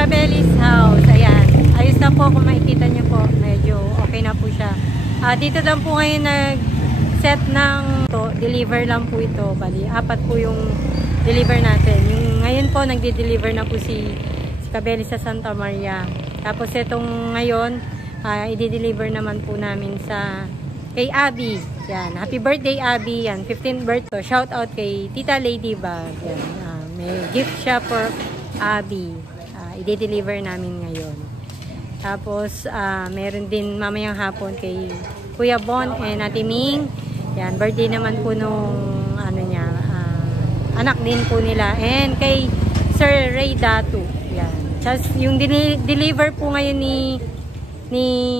Cabelli's house. Ayan. Ayos na po kung makikita nyo po. Medyo okay na po siya. Dito lang po ngayon nag-set ng deliver lang po ito. Bali, 4 po yung deliver natin. Yung ngayon po, nagde-deliver na po si Cabelli's sa Santa Maria. Tapos itong ngayon, i-deliver naman po namin sa kay Abby. Yan. Happy birthday, Abby. Yan. 15th birthday. Shout out kay Tita Ladybug. Yan. May gift siya for Abby. I-deliver namin ngayon. Tapos, meron din mamayang hapon kay Kuya Bon and Ate Ming. Yan. Birthday naman po nung anak din po nila. And kay Sir Ray Datu. Yan. Just, yung deliver po ngayon ni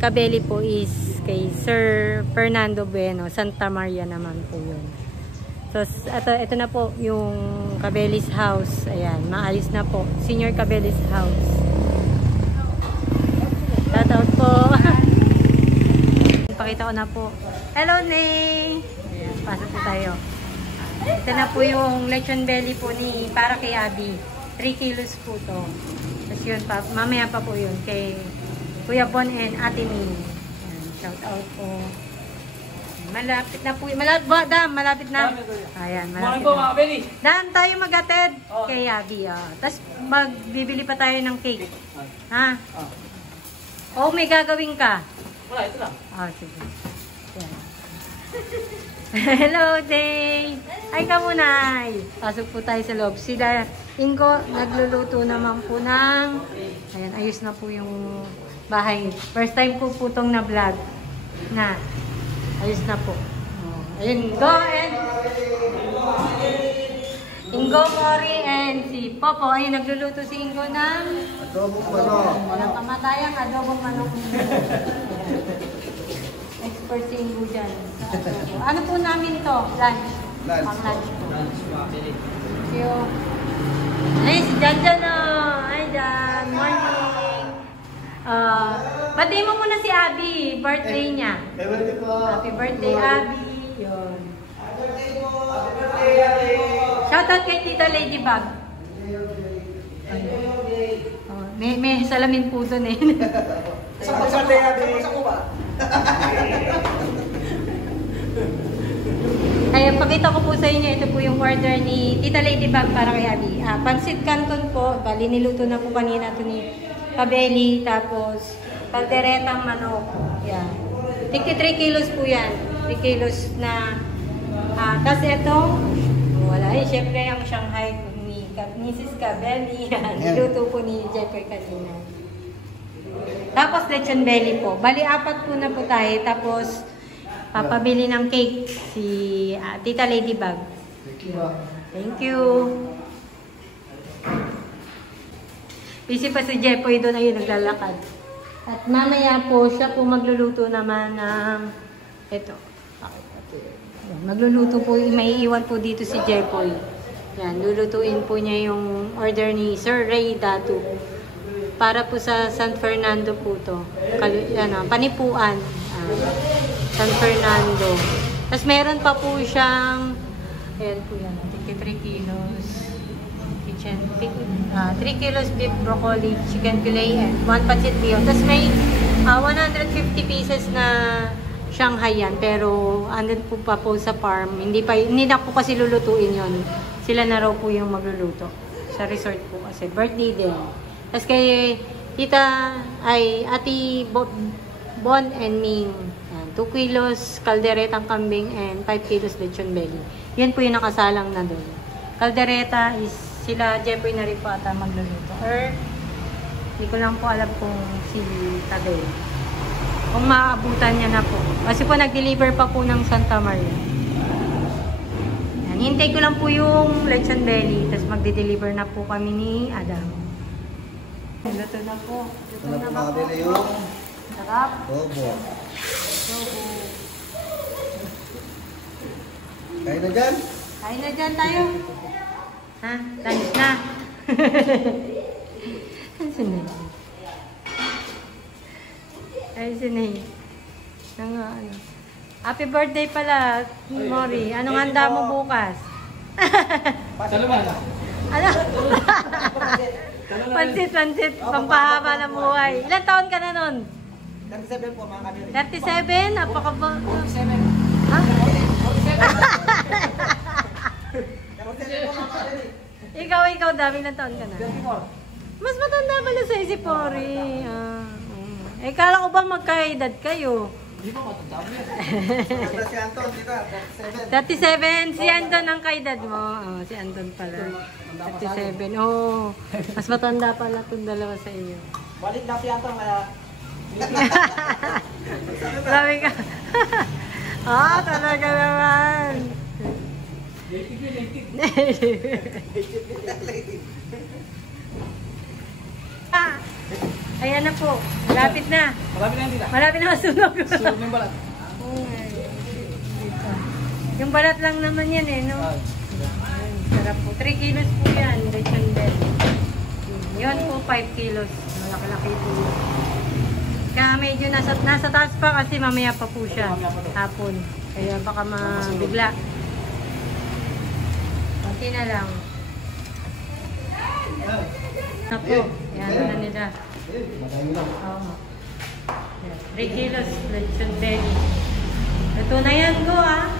Cabelli po is kay Sir Fernando Bueno, Santa Maria naman po yun. So, ito na po yung Cabelli's house. Ayan, maayos na po. Senior Cabelli's house. Shout out po. Pakita ko na po. Hello, Nay! Ayan, pasok po tayo. Ito na po yung lechon belly po ni para kay Abby. 3 kilos po to. Tapos yun pa, mamaya pa po yun kay Kuya Bon and Ate Min. Shout out po. Malapit na po. Malapit na. Ayan, malapit na. Dan, tayo mag-ated kay Abby. Tapos magbibili pa tayo ng cake. Ha? O may gagawin ka? Wala, ito lang. Sige. Ayan. Hello, Day! Ay ka muna! Pasok po tayo sa loob. Sila Ingo, nagluluto naman po ng ayan, ayos na po yung bahay. First time ko po itong na-vlog na ayos na po. Ayun, go and Ingo, Mori, and si Popo. Ayun, nagluluto si Ingo ng adobong manok. Walang kamatayang adobong manok. Expert si Ingo dyan. Ano po namin to? Lunch. Pang lunch po. Thank you. Ay, si Jan o. Hi, Jan. Morning. Pati mo muna si Abby. Birthday niya. Happy birthday, Abby. Yun. Shoutout kay Tita Ladybug. May salamin po doon eh. Sa ko ba? Kaya pakita ko po sa inyo, ito po yung order ni Tita Ladybug para kay Abby. Pansit Canton po, bali niluto na po kanina ito ni Cabelli, tapos kalderetang manok. Yan. 3 kilos po yan. 3 kilos na. Tapos ito, wala eh, syempre ang Shanghai ni Mrs. Cabelli. Yan. Niluto po ni Jeffrey kanina. Tapos lechon belly po. Bali 4 po na po tayo. Tapos papabili ng cake si Tita Ladybug. Thank you. Busy pa si Jeffoy doon, ayun, naglalakad. At mamaya po, siya po magluluto naman ng ito. Magluluto po, may iwan po dito si Jeffoy. Yan, lulutuin po niya yung order ni Sir Ray Datu. Para po sa San Fernando po to. Panipuan. San Fernando. Tapos meron pa po siyang ayan po yan, 53 kilos kitchen, 3 kilos beef broccoli, chicken fillet, and 1 pancit bihon. Tapos may 150 pieces na Shanghai yan, pero andun po pa po sa farm. Hindi na po kasi lulutuin yon. Sila na raw po yung magluluto. Sa resort po kasi birthday din. Tapos kay Tita ay Ati Bon and Ming. 2 kilos kalderetang kambing and 5 kilos lechon belly. Yan po yung nakasalang na doon. Kaldereta is sila Jeffoy na rin po ata magluluto. Or hindi ko lang po alam kung si Tabel. Kung maabutan niya na po. Kasi po nag-deliver pa po ng Santa Maria. Yan. Hintay ko lang po yung lechon belly. Tapos magde-deliver na po kami ni Adam. Luto na po. Luto na po. Sarap. Obo. Kain na dyan? Kain na dyan tayo. Ha? Lunch na. Sinay. Ay, sinay. Happy birthday pala, Mori. Anong handa mo bukas? Salamat. Ano? Pansit, pampahaba ng buhay. Ilan taon ka na nun? 37 po mga kabili. 37? Napakaba... 47. Ha? 47 po mga kabili. Ikaw, dami ng taon ka na. 34. Mas matanda pala sa si Pori. Eh, kala ko ba magkaedad kayo? Hindi po matanda mo yan. Si Anton dito, 37. 37. Si Anton ang kaedad mo. Oh, si Anton pala. 37. Oh, mas matanda pala itong dalawa sa iyo. Balik na si Anton kaya... Grabe ka. Talaga naman. Ayan na po. Malapit na. Malapit na yan sila. Malapit na masunog. Sunog ng balat. Yung balat lang naman yan eh, no? Ayun, sarap po. 3 kilos po yan. Lechon bell. Yun po, 5 kilos. Malaki-laki po. Kaya medyo nasa taas pa kasi mamaya pa po siya. Hapon. Kaya baka mabigla. Kunti na lang. Na po. Ayan na nila. Oo. 3 kilos. Lechon bell. Ito na yan ko ah.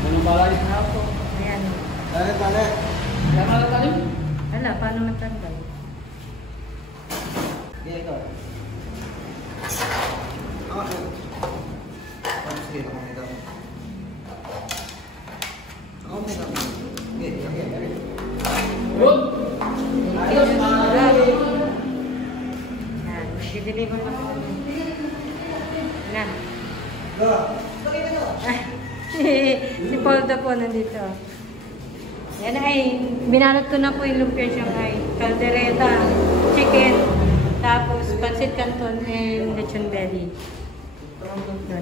Anong balay? Opo. Ayan. Balik. Yan mga talim? Wala, paano matanggal? Dito. Okay. Tapos dito kung ito. Okay. Good. Ayos, yan, mag-deliver na po. Yan. Si Poldo po nandito. Yan ay, binalot ko na po yung lumpia Shanghai. Caldereta, chicken, tapos pancit canton and lechon belly.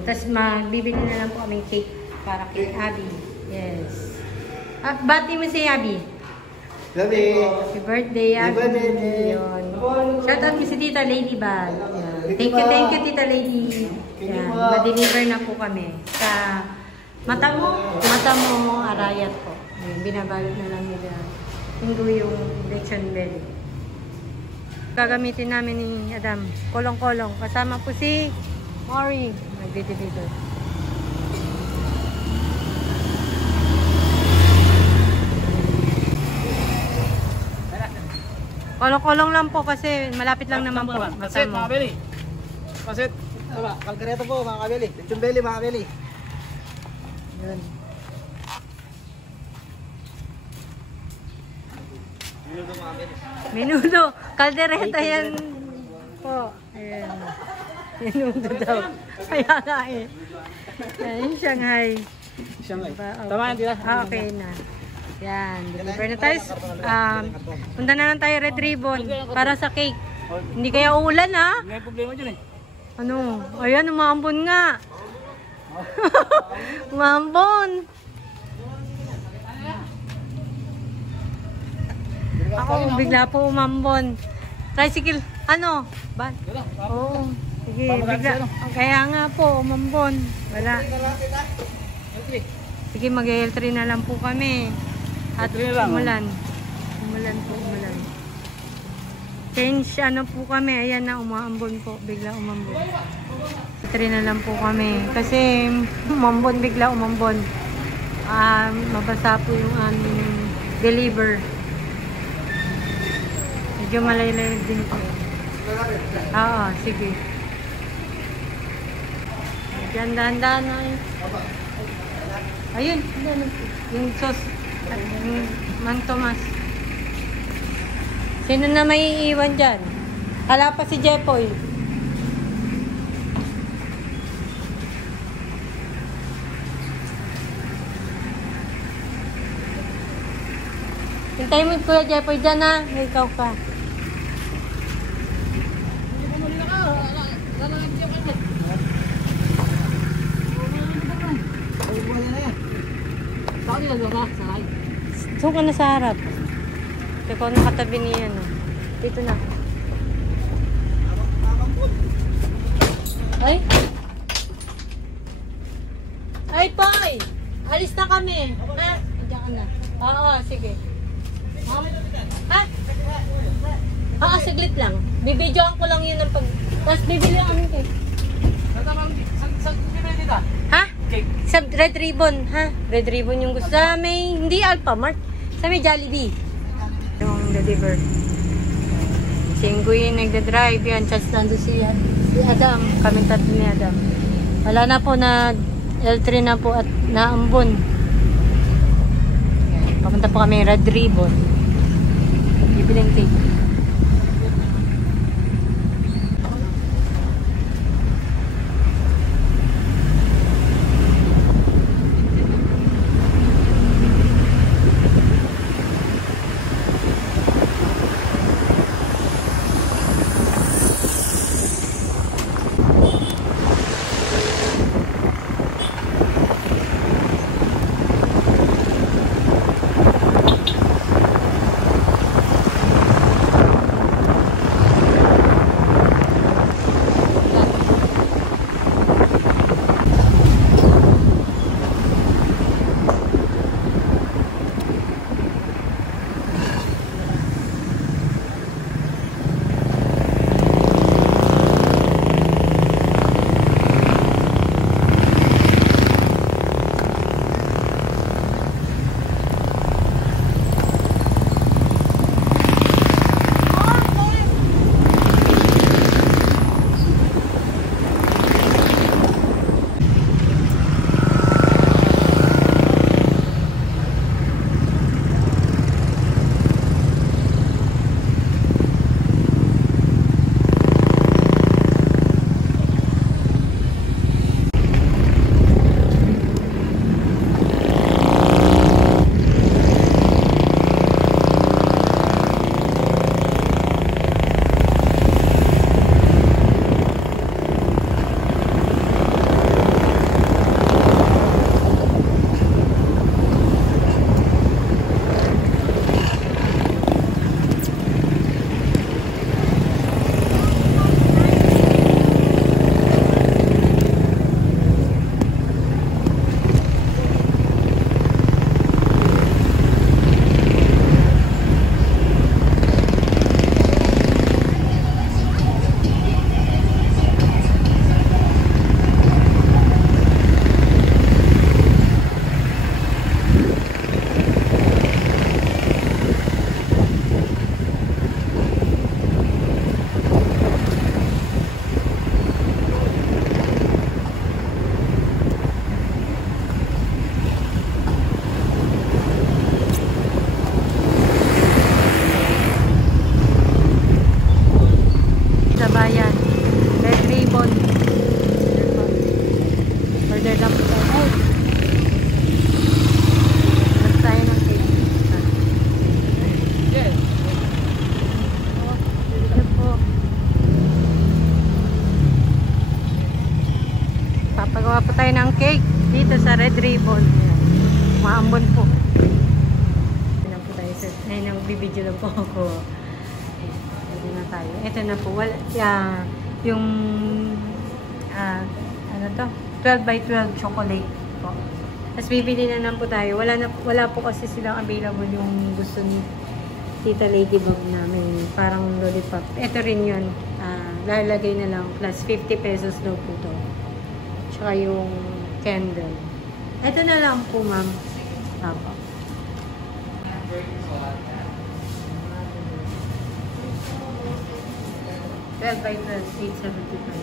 Tapos bibili na lang po kaming cake para kay Abby. Yes. Bati mo si Abby. Gabi. Happy birthday, Abby. Happy birthday. Yun. Shout out mo si Tita Ladybug. Yan. Thank you, Tita Lady. Yan. Ma-deliver na po kami sa Matamo Arayat po. Yan. Binabalot na lang nila. Hingo yung lechon belly. Gagamitin namin ni Adam. Kolong-kolong. Kasama po si Mori. Nag-deliver. Kolong-kolong lang po kasi malapit lang naman po. Pasit, mga kabili. Pasit. Kalkareto po, mga kabili. Lechon belly, mga kabili. Yun. Minuto, mga kabili. Menudo. Caldereta yan po. Ayan. Menudo daw. Kaya nga eh. Ayan, Shanghai. Shanghai. Okay. Tama yan, tila. Okay na. Yan. Deliver na tayo. Punta na lang tayo Red Ribbon para sa cake. Hindi kaya uulan ha? May problema dyan eh. Ano? Ayan, umambon nga. Umambon. Ako, bigla po umambon. Tricycle, ano? Ban? Oo. Sige, bigla. Kaya nga po, umambon. Wala. Sige, mag-L3 na lang po kami. At umulan. Umulan po, umulan. Change, ano po kami. Ayan na, umaambon po. Bigla umambon. 3 na lang po kami. Kasi umambon, bigla umambon. Mabasa po yung aming deliver. Medyo malaylay din po. Oo, sige. Diyan, dahan-dahan na yun. Ayun, yung sauce. Yung Mang Tomas. Sino na may iiwan dyan? Hala pa si Jepoy. Hintayin mo Kuya Jepoy dyan ha. Ikaw ka. Doon ka na sa harap. Ikaw nakatabi niya. No? Dito na. Ay! Ay, Poy! Alis na kami. Ha? Diyan ka na. Oo, sige. Ha? Saglit lang. Bibidyoan ko lang yun ng pag... Tapos bibili ang aming cake. Saan bibili dito? Ha? Cake. Sa Red Ribbon, ha? Red Ribbon yung gusto. Sa may... Hindi Alphamart. Sa may Jollibee. Yung deliver. Si Ingoy yung nagda-drive yan. Tapos nandun si Adam. Kami tatlo ni Adam. Wala na po na L3 na po at naambon. Papunta po kami Red Ribbon. Bibiling cake. Papagawa po tayo ng cake dito sa Red Ribbon. Maambon po. Ito po tayo. Ayun, nagbibideo lang po ako. Ito na tayo. Ito na po. Wala, yung ano to? 12 by 12 chocolate po. Tapos bibili na lang po tayo. Wala po kasi silang available yung gusto ni Tita Ladybug namin. Parang lollipop. Ito rin yun. Lalagay na lang. Plus 50 pesos daw po to. Tsaka yung candle. Ito na lang po, ma'am. Apo. by 12, 875.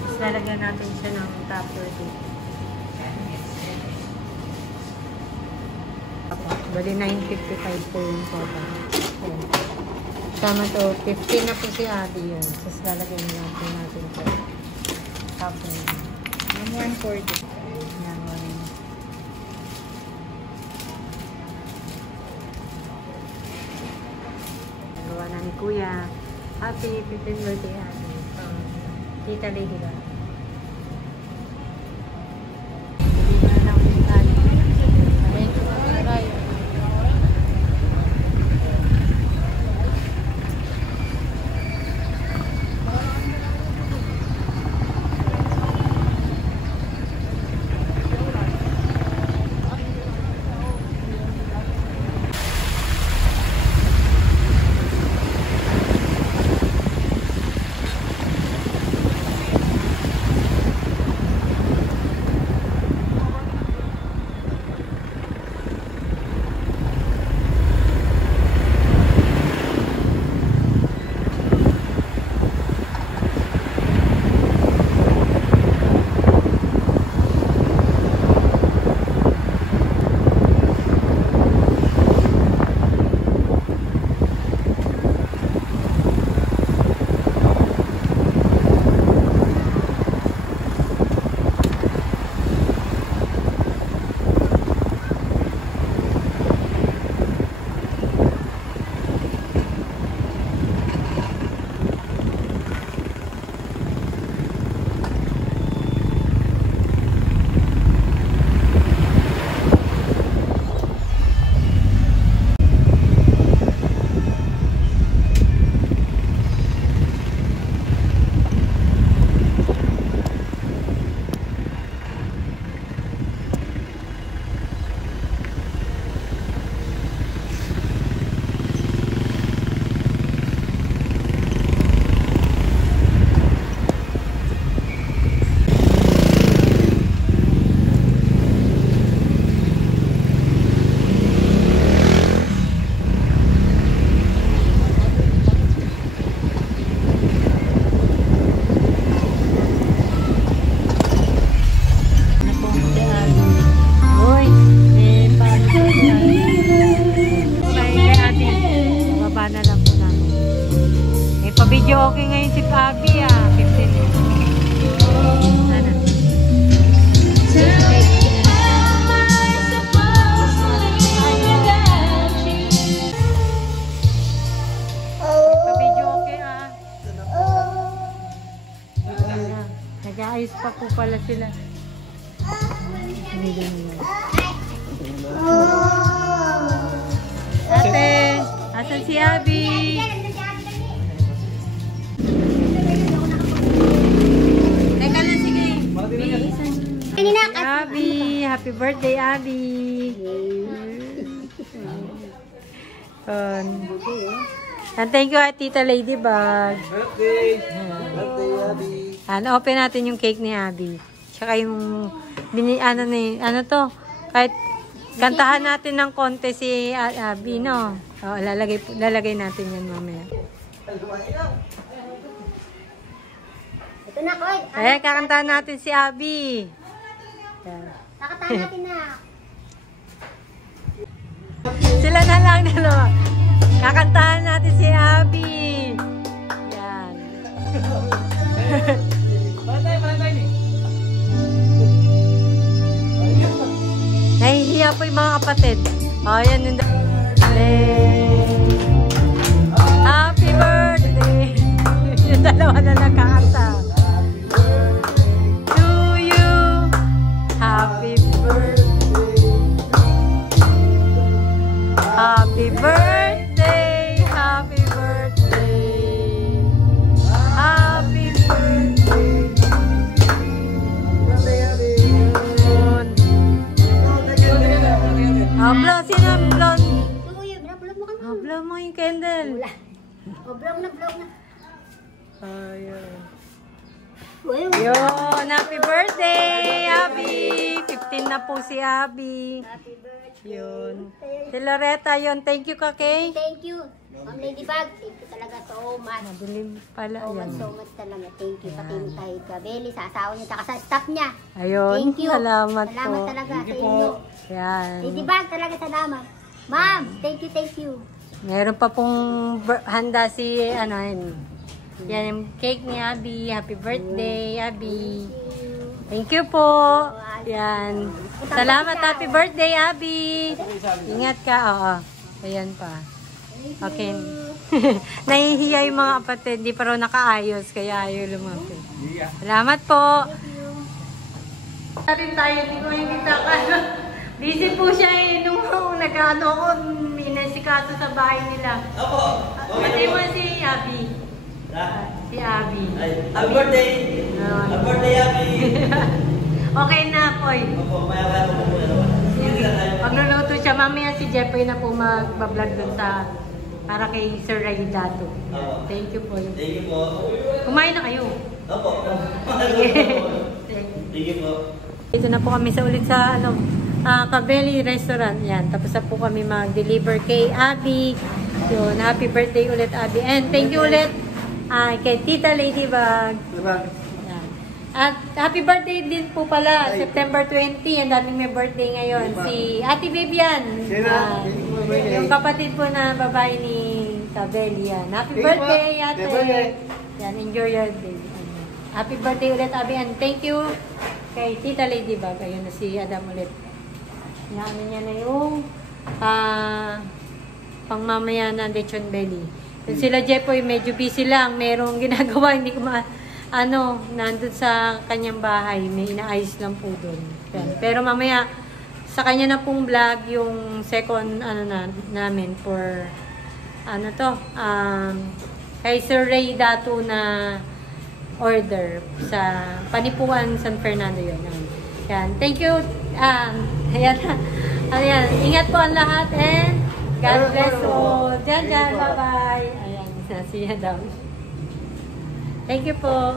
Tapos lalagyan natin siya ng topper dito. Bali 955 po yung total. Tama to, 15 na po si Abby yun. Tapos lalagyan natin po. Topper. Yung 140. Yan, 1. Nagawa na ni Kuya. Happy 15th birthday, Abby. Tita Ladybug. sila. Ate, asan si Abby? Teka lang, sige. Abby, happy birthday, Abby. And thank you, Tita Ladybug. Birthday! Birthday, Abby! Open natin yung cake ni Abby. Tsaka yung, ano to, kahit kantahan natin ng konti si Abby, no? O, lalagay natin yan mamaya. Ito na, Koy. Kakantahan natin si Abby. Kakataan natin na. Sila na lang dalawa. Kakantahan natin si Abby. Yan. Valentine eh. Nahihiya po yung mga kapatid. O, yan yung happy birthday. Yung dalawa na nagkakanta. To you. Happy birthday. Happy birthday. Happy birthday. Happy birthday. Blow, sino blow? Kuya, blow mo kami. Blow mo yung candle. Blow na, blow na. Ayun. Uy, Yun, happy birthday, Abby! 15 na po si Abby. happy birthday. Yun. Si Loretta, yun. Thank you, Kake. Thank you. Ma'am Ladybug, thank you talaga so much. Madilim pala. Yan. So much talaga. Thank you pati mo tayo Gabeli, sa asawa niya, saka sa staff niya. Ayun. Thank you. Salamat po. Salamat talaga sa inyo. Yan. Ladybug, talaga salamat. Ma'am, thank you, thank you. Meron pa pong handa si, yan yung cake ni Abby. Happy birthday, Abby. Thank you po. Yan. Salamat. Happy birthday, Abby. Ingat ka. Oo. Ayan pa. Okay. Nahihiya yung mga kapatid. Di pa raw nakaayos. Kaya ayaw lumapit. Salamat po. Natin tayo. Hindi ko makikita ka. Busy po siya eh. Nung nag-ano ko, minasikaso sa bahay nila. Opo. Pati mo si Abby. Si Abby. Happy birthday! Happy birthday, Abby! Okay na, Poy. Opo, maya-maya po po naman. Pagluluto siya, mamaya si Jeffoy na po magbablog dun sa para kay Sir Ray Dato. Thank you po. Thank you po. Kumain na kayo. Opo. Thank you po. Dito na po kami ulit sa Cabeli Restaurant. Yan. Tapos na po kami mag-deliver kay Abby. Yun, happy birthday ulit, Abby. And thank you ulit kay Tita Ladybug. Yan. At happy birthday din po pala, September 20. Ang daming may birthday ngayon. Si Ate Vivian. Yung kapatid po na babae ni Cabeli. Yan. Happy birthday, Ate. Yan, enjoy your day. Happy birthday ulit, Abby. And thank you kay Tita Ladybug. Ayun na si Adam ulit. Inaano niya na yung pangmamaya na lechon belly. Sila Jeffoy medyo busy lang. Merong ginagawa. Hindi ko nandun sa kanyang bahay. May inaayos lang po doon. Pero mamaya, sa kanya na pong vlog yung second namin for kay Sir Ray Dato na order sa Panipuan San Fernando yun. Yan. Thank you. Ayan. Ingat po ang lahat and God bless all. Diyan. Bye-bye. Ayan. Nasiya daw. Thank you po.